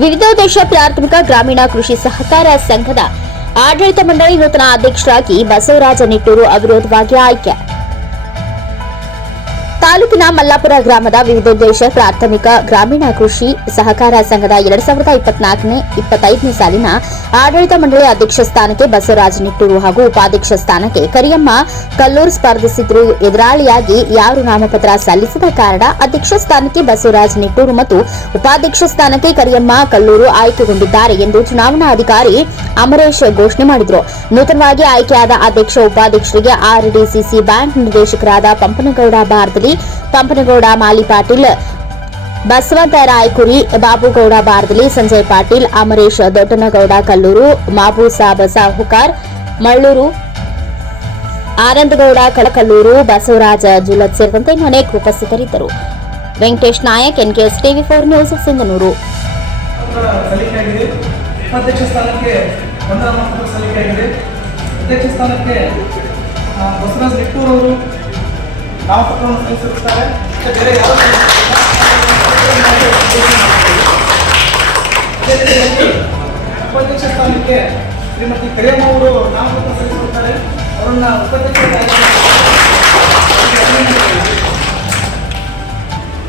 ವಿವಿಧೋದ್ದೇಶ ಪ್ರಾಥಮಿಕ ಗ್ರಾಮೀಣ ಕೃಷಿ ಸಹಕಾರ ಸಂಘದ ಆಡಳಿತ ಮಂಡಳಿ ನೂತನ ಅಧ್ಯಕ್ಷರಾಗಿ ಬಸವರಾಜ ನಿಟ್ಟೂರು ಅವಿರೋಧವಾಗಿ ಆಯ್ಕೆ. ತಾಲೂಕಿನ ಮಲ್ಲಾಪುರ ಗ್ರಾಮದ ವಿವಿಧೋದ್ದೇಶ ಪ್ರಾಥಮಿಕ ಗ್ರಾಮೀಣ ಕೃಷಿ ಸಹಕಾರ ಸಂಘದ 2024-25 ಸಾಲಿನ ಆಡಳಿತ ಮಂಡಳಿ ಅಧ್ಯಕ್ಷ ಸ್ಥಾನಕ್ಕೆ ಬಸವರಾಜ ನಿಟ್ಟೂರು ಹಾಗೂ ಉಪಾಧ್ಯಕ್ಷ ಸ್ಥಾನಕ್ಕೆ ಕರಿಯಮ್ಮ ಕಲ್ಲೂರು ಸ್ಪರ್ಧಿಸಿದ್ರು. ಎದುರಾಳಿಯಾಗಿ ಯಾರು ನಾಮಪತ್ರ ಸಲ್ಲಿಸದ ಕಾರಣ ಅಧ್ಯಕ್ಷ ಸ್ಥಾನಕ್ಕೆ ಬಸವರಾಜ ನಿಟ್ಟೂರು ಮತ್ತು ಉಪಾಧ್ಯಕ್ಷ ಸ್ಥಾನಕ್ಕೆ ಕರಿಯಮ್ಮ ಕಲ್ಲೂರು ಆಯ್ಕೆಗೊಂಡಿದ್ದಾರೆ ಎಂದು ಚುನಾವಣಾಧಿಕಾರಿ ಅಮರೇಶ್ ಘೋಷಣೆ ಮಾಡಿದರು. ನೂತನವಾಗಿ ಆಯ್ಕೆಯಾದ ಅಧ್ಯಕ್ಷ ಉಪಾಧ್ಯಕ್ಷರಿಗೆ ಆರ್ಡಿಸಿಸಿ ಬ್ಯಾಂಕ್ ನಿರ್ದೇಶಕರಾದ ಪಂಪನಗೌಡ ಬಾರ್ದಲಿ, ಪಂಪನಗೌಡ ಮಾಲಿ ಪಾಟೀಲ್, ಬಸವಂತ ರಾಯಕುರಿ, ಬಾಬುಗೌಡ ಬಾರ್ದಲಿ, ಸಂಜಯ್ ಪಾಟೀಲ್, ಅಮರೇಶ್ ದೊಡ್ಡನಗೌಡ ಕಲ್ಲೂರು, ಮಾಬೂಸಾಬ್ ಸಾಹುಕಾರ್ ಮಳ್ಳೂರು, ಆನಂದಗೌಡ ಕಳಕಲ್ಲೂರು, ಬಸವರಾಜ ಜುಲತ್ ಸೇರಿದಂತೆ ಅನೇಕ ಉಪಸ್ಥಿತರಿದ್ದರು. ವೆಂಕಟೇಶ್ ನಾಯಕ್, ಎನ್ಕೆಎಸ್ ಟಿವಿ4 ನ್ಯೂಸ್, ಸಿಂಧನೂರು. ಅಧ್ಯಕ್ಷ ಸ್ಥಾನಕ್ಕೆ ನಾಮಪತ್ರ ಸಲ್ಲಿಕೆಯಾಗಿದೆ. ಅಧ್ಯಕ್ಷ ಸ್ಥಾನಕ್ಕೆ ಬಸವರಾಜ ನಿಟ್ಟೂರು ಅವರು ನಾಮಪತ್ರವನ್ನು ಸಲ್ಲಿಸಿರುತ್ತಾರೆ. ಬೇರೆ ಯಾವ ಉಪಾಧ್ಯಕ್ಷ ಸ್ಥಾನಕ್ಕೆ ಶ್ರೀಮತಿ ಕರಿಯಮ್ಮ ಅವರು ನಾಮಪತ್ರ ಸಲ್ಲಿಸಿರುತ್ತಾರೆ. ಅವರನ್ನ ಉಪಾಧ್ಯಕ್ಷ